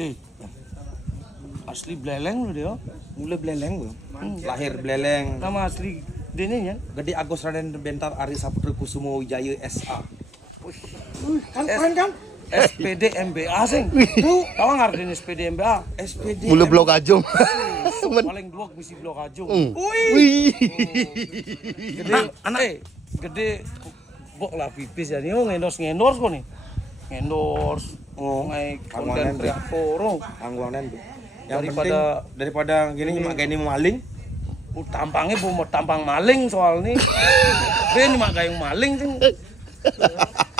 Eh, asli Beleleng lu dia. Mulai Beleleng bro. Lahir Beleleng. Nama asli dene ya. Gede Agus Raden Bentar Ari Saputra Kusumo Wijaya SA. Kan S- keren kan? SPD MBA sing. Tuh, tahu ngartin SPD MBA? SPD. Mulu blok ajung. Paling dua misi Blok Ajung. Wih. Gede gede bok lah pipis ya nih ngendorse kok nih. Ngendorse ngai konten kreator. Angguanan tuh. Yang Daripada- penting daripada gini mak gini maling. Tampangnya mau tampang maling soal nih. Ben mak gayung maling sing.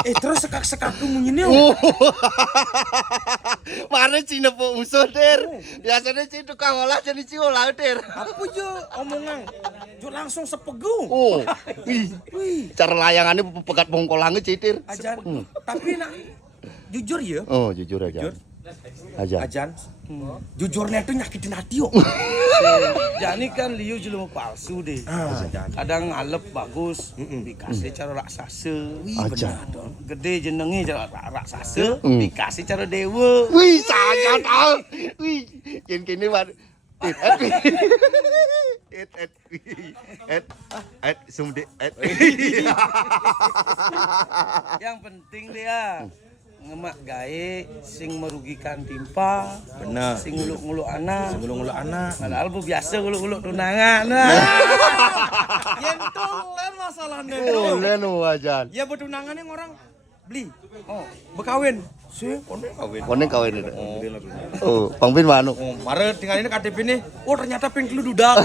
Terus sekak-sekak munyinya. Mana Cina po musuh der. Biasanya Cina tukang olah jadi ciola der. Apa jo omongan? Jo langsung sepegu. Oh. Wih. Cara layangannya pegat bongkolangnya citir. Ajan. Tapi nak jujur ya. Oh, jujur aja. Aja. Ajan. Jujurnya itu nyakitin hati yo. Jadi kan Liu jelema palsu deh. Ajan. Kadang ngalep bagus, dikasih cara raksasa. Aja. Gede jenenge cara raksasa, dikasih cara dewa. Wih, sangat tahu. Wih, kini wan. Sumde. Yang penting dia ngemak gae sing merugikan timpa, Bener. sing nguluk-nguluk anak. Ngulung-ngulung anak. Padahal bu biasa nguluk-nguluk tunangan. Yentong lain masalahnya. Oh, lenu ajan. Ya bertunangan yang orang beli. Oh, berkawin. Sih, konek kawin. Konek kawin itu. Oh, Pangpin manu. Oh, mare tinggal ini KTP nih. Oh, ternyata pin lu dudak.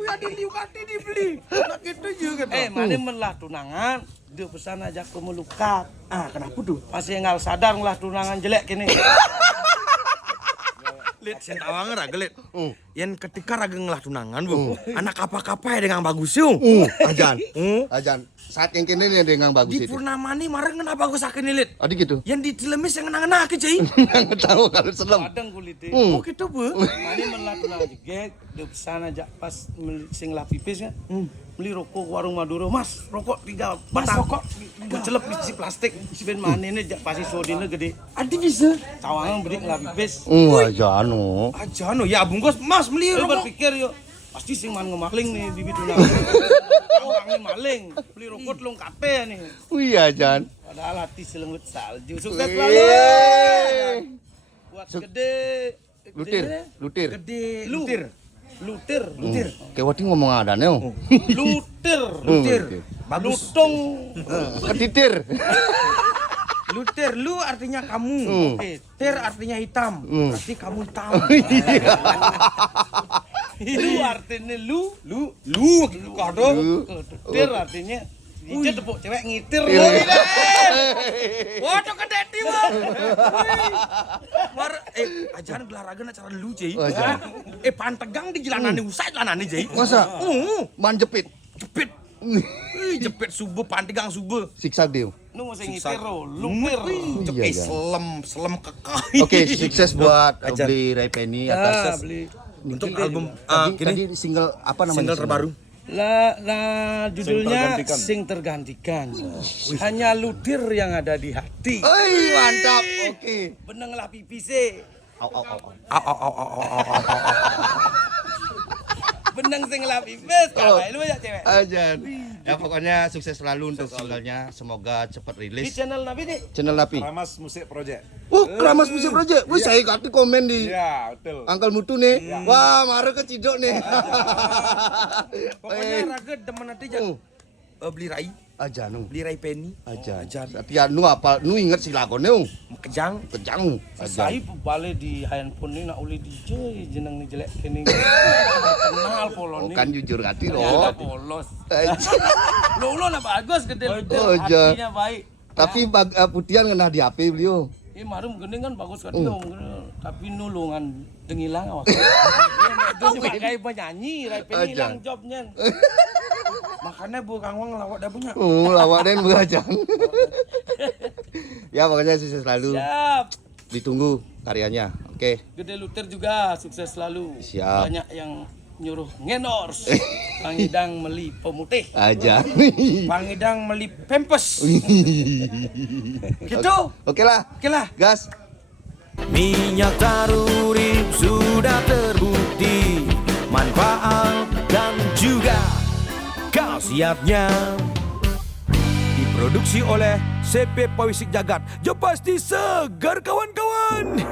Ya diliu kati dibeli. Nak gitu juga. Mana melah tunangan, dia pesan aja ke melukat. Kenapa tuh? Masih ngal sadar ngelah tunangan jelek kini. Lit sentawang raga lit. Yang ketika raga ngelah tunangan, Bu. Anak apa-apa ya dengan bagus yung. Ajan. Ajan. Saat yang kini nih dengan bagus Di itu. purnama nih mare ngena bagus akan nih lit. Adi gitu. Yang di telemis yang ngena-ngena ke cai. Nggak tahu kalau selem. Kadang kulitnya. Oh gitu, Bu. Mana melah tunangan jeget, dia pesan aja pas sing lah pipis ya. Beli rokok ke warung Madura, Mas, rokok 3 batang. Rokok celep isi plastik, isi ben mana ini pasti sodine gede. Adi bisa. Cawangan beri ngelah pipis. Ajan. Aja no ya bungkus Mas beli Dia rokok. berpikir yuk, pasti sing man ngemaling nih di tunangan. Orangnya maling, beli rokok telung kape nih. Wih, Ajan. Padahal hati selengut salju. Sukses selalu. Buat gede. Lutir. Gede lutir. Lutir. Kayak waktu ngomong ada nih. Lutir. Bagus. Lutung. Ketitir. Lutir lu artinya kamu. Tir artinya hitam. Berarti kamu hitam. Lu artinya lu. Kado. Lutir artinya Ije tepuk cewek ngitir. Waduh gede di Bang. Mar ajaran gelaraga na cara lu Jai. Pantegang di jelanane usai jelanane Jai. Masa? Man jepit. Jepit. Jepit subuh pantegang subuh. Siksa dia. Lu mau ngitir lumpir. Jepit Iya. selem kekah. Oke, sukses buat Ajan. beli Ray Penny Ya, atas beli. Untuk album tadi single apa namanya? single terbaru. Lah judulnya Sing Tergantikan. Hanya lutir yang ada di hati. Oi, mantap. Oke. Beneng lah pipise. Au. Beneng sing lah pipis. Kalah lu ya cewek. Ajan. Ya pokoknya sukses selalu untuk singlenya. Semoga cepat Di rilis. channel Nabi nih. Channel Napi. Kramas Musik Project. Kramas Musik Project. Wih, saya kasih komen di Ya, betul. Angkel Mutu nih. Wah, marah ke Cidok nih. Pokoknya raga demen nanti beli rai, Ajan. beli rai penny. Ajan. Setia nu apa? Nu inget si lakonnya. Kejang. Kejang. Saya balik di handphone ini nak uli DJ jeneng nih jelek kini. Kenal polon Oh nih. kan jujur hati Ternyata loh. polos. Ajan. Lu na bagus gede Oh, Jan. hatinya baik. Tapi putihan kena di HP beliau. Marum gini kan bagus kan dia tapi nulungan dengilang awak. Dia sebagai penyanyi, Rai Aja. hilang jobnya. Makanya Bu Kang Wang lawak dah punya. Lawak dan berajang. Ya pokoknya sukses selalu. Siap. Ditunggu karyanya. Oke. Gede Luther juga sukses selalu. Siap. Banyak yang nyuruh ngendors. Pangidang meli pemutih. Aja. Pangidang meli pempes. Gitu. Oke lah. Oke lah. Gas. Minyak tarurip sudah terbukti manfaat dan juga khasiatnya. Diproduksi oleh CP Pawisik Jagat. Ya pasti segar kawan-kawan.